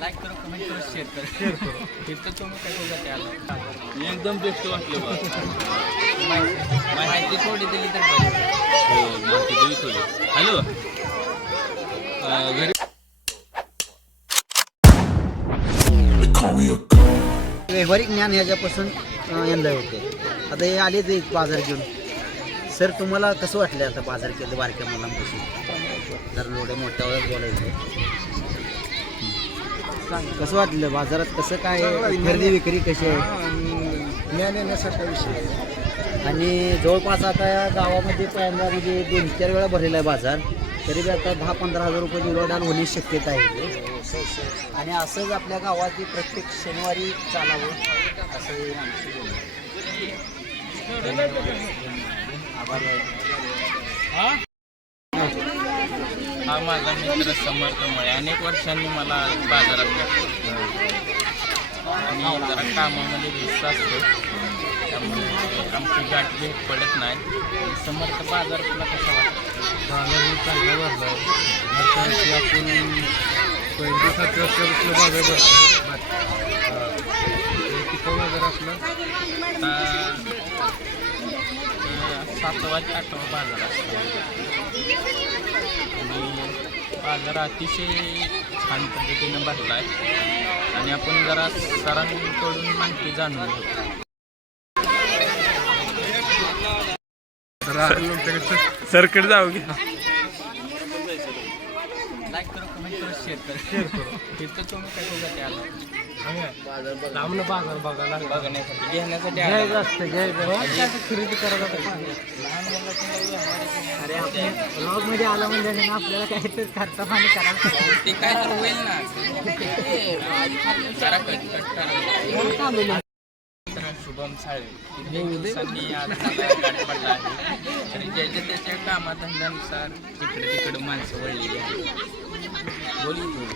Like करो, comment करो, share करो. तिथं तुम्ही काय जाते आलं एकदम बेस्ट वाटलं बा. माहिती थोडी दिली तर बरी. हो माहिती देऊ थोडी. हॅलो घरी व्यावहारिक ज्ञान ह्याच्यापासून यंदा होते. आता हे आलेच एक बाजार घेऊन. सर तुम्हाला कसं वाटलं आता बाजार केलं बारक्या मुलांपासून? जर एवढे मोठ्या वेळेस बोलायचं कसं वाटलं बाजारात कसं काय खरेदी विक्री कशी आहे? ज्ञान येण्यासारखा विषय. आणि जवळपास आता या गावामध्ये पहिल्यांदा म्हणजे 2-4 वेळा भरलेला आहे बाजार. तरी बी आता 10-15 हजार रुपये उलाढाल होण्याची शक्यता आहे. आणि असंच आपल्या गावात प्रत्येक शनिवारी चालावं असं आमची आभारी आहे. हा माझा मित्र समर्थ मळे अनेक वर्षांनी मला बाजारात भेटतो आणि जरा कामामध्ये व्यस्त असतो, त्यामुळे आमची गाठ भेट पडत नाही. समर्थ बाजार तुला कसा वाटतं? बाजार ही चांगला भरला. मागच्या वर्षी आपण 27 वर्षापासून बाजार भरतो. किती बाजार आपला? 7वा ते 8वा बाजार असतो आणि बाजार अतिशय छान पद्धतीनं भरला आहे आणि आपण जरा सरांकडून माहिती जाणून घेऊ. सरकडे जाऊ की लाईक करो, कमेंट करो, शेअर करो. तिथं तुम्ही काय जाते आलं लांबनं बाजार बघायला बघण्यासाठी घेण्यासाठी घ्यायचं आलं. असतं घ्यायचं खरेदी करायला. अरे आपल्या ब्लॉगमध्ये आला म्हणजे आपल्याला काहीतरी खर्च पाणी करायला ते काय तर होईल ना. जरा कट करा. शुभम साळे दिवसांनी आज गाठ पडला आहे, तरी ज्याच्या त्याच्या कामाधंद्यानुसार इकडे तिकडे माणसं वळलेली आहेत. बोलू थोडी.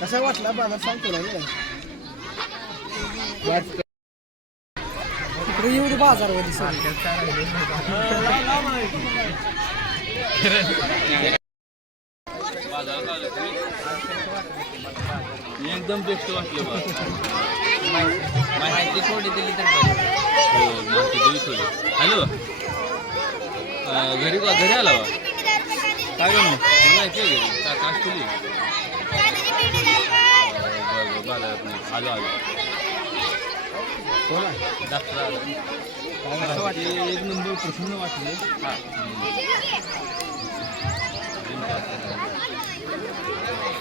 कसा वाटला बाजार सांगतो ना एवढी बाजारवादी एकदम बेस्ट वाटलं बा. माहिती थोडी दिली तर बरी. हो माहिती देऊ थोडी. हॅलो घरी आला बा. काय गं मग माहिती आहे घरी का काश तुली बाजारात नाही आलो कोण आहे? डॉक्टर आलो. कसं वाटलं? एक नंबर प्रसन्न वाटले. हां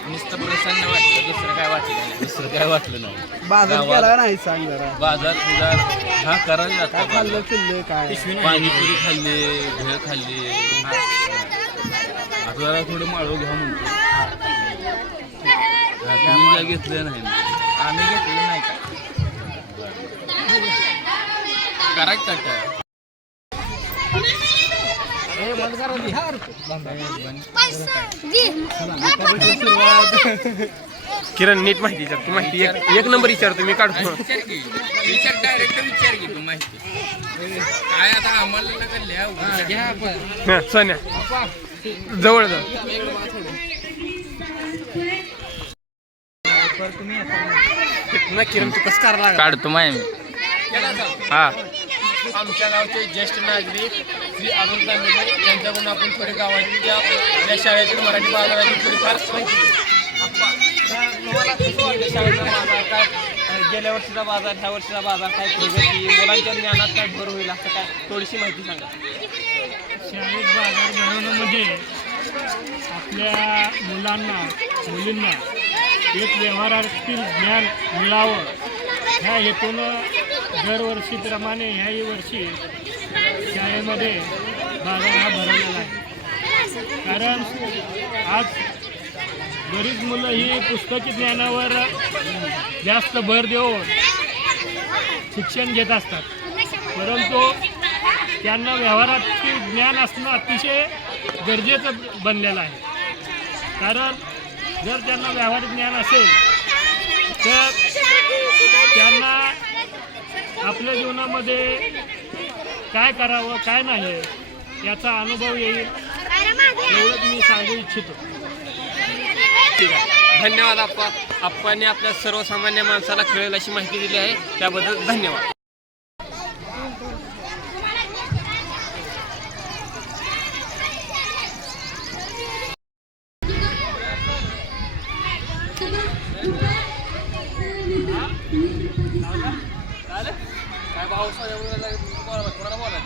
नुसतं प्रसन्न वाटलं, दुसरं काय वाटलं नाही. दुसरं काय वाटलं नाही. बाजार गावात- केला नाही सांग जरा. बाजार तुझा हा करायला काय लागतो. खाल्लं किल्ले काय? पाणीपुरी खाल्ली, भेळ खाल्ली. आता जरा थोडं माळव घ्या म्हणतो. तुम्ही काय घेतलं नाही ना? आम्ही घेतलं नाही का करेक्ट आहे. किरण नीट माहिती विचार. तू माहिती एक नंबर विचारतो मी काढतो. विचार की विचार डायरेक्ट विचार की तू माहिती काय आता आम्हाला नका लिहा घ्या आपण. हा, सोन्या जवळ जा. ना किरण तू कसं करायला लागला? काढतो माय मी. हा आमच्या गावचे ज्येष्ठ नागरिक श्री अरुण तांबेकर यांच्याकडून आपण थोडे गावातील या शाळेतील मराठी बाजाराची थोडीफार माहिती घेऊ. तुम्हाला कसं वाटतं शाळेचा बाजार काय गेल्या वर्षीचा बाजार ह्या वर्षीचा बाजार काय प्रगती मुलांच्या ज्ञानात काय भर होईल असं काय थोडीशी माहिती सांगा. शाळेत बाजार भरवणं म्हणजे आपल्या मुलांना मुलींना एक व्यवहारातील ज्ञान मिळावं ह्या हेतूनं दरवर्षीप्रमाणे ह्याही वर्षी शाळेमध्ये बाजार हा भरवलेला आहे. कारण आज बरीच मुलं ही पुस्तकी ज्ञानावर जास्त भर देऊन शिक्षण घेत असतात, परंतु त्यांना व्यवहारातील ज्ञान असणं अतिशय गरजेचं बनलेलं आहे. कारण जर त्यांना व्यावहारिक ज्ञान असेल तर त्यांना आपल्या जीवनामध्ये काय करावं काय नाही याचा अनुभव येईल एवढंच मी सांगू इच्छितो. ठीक आहे. धन्यवाद. आपण आप्पांनी आपल्या सर्वसामान्य माणसाला कळेल अशी माहिती दिली आहे, त्याबद्दल धन्यवाद. काय भाऊ कोणाला बोला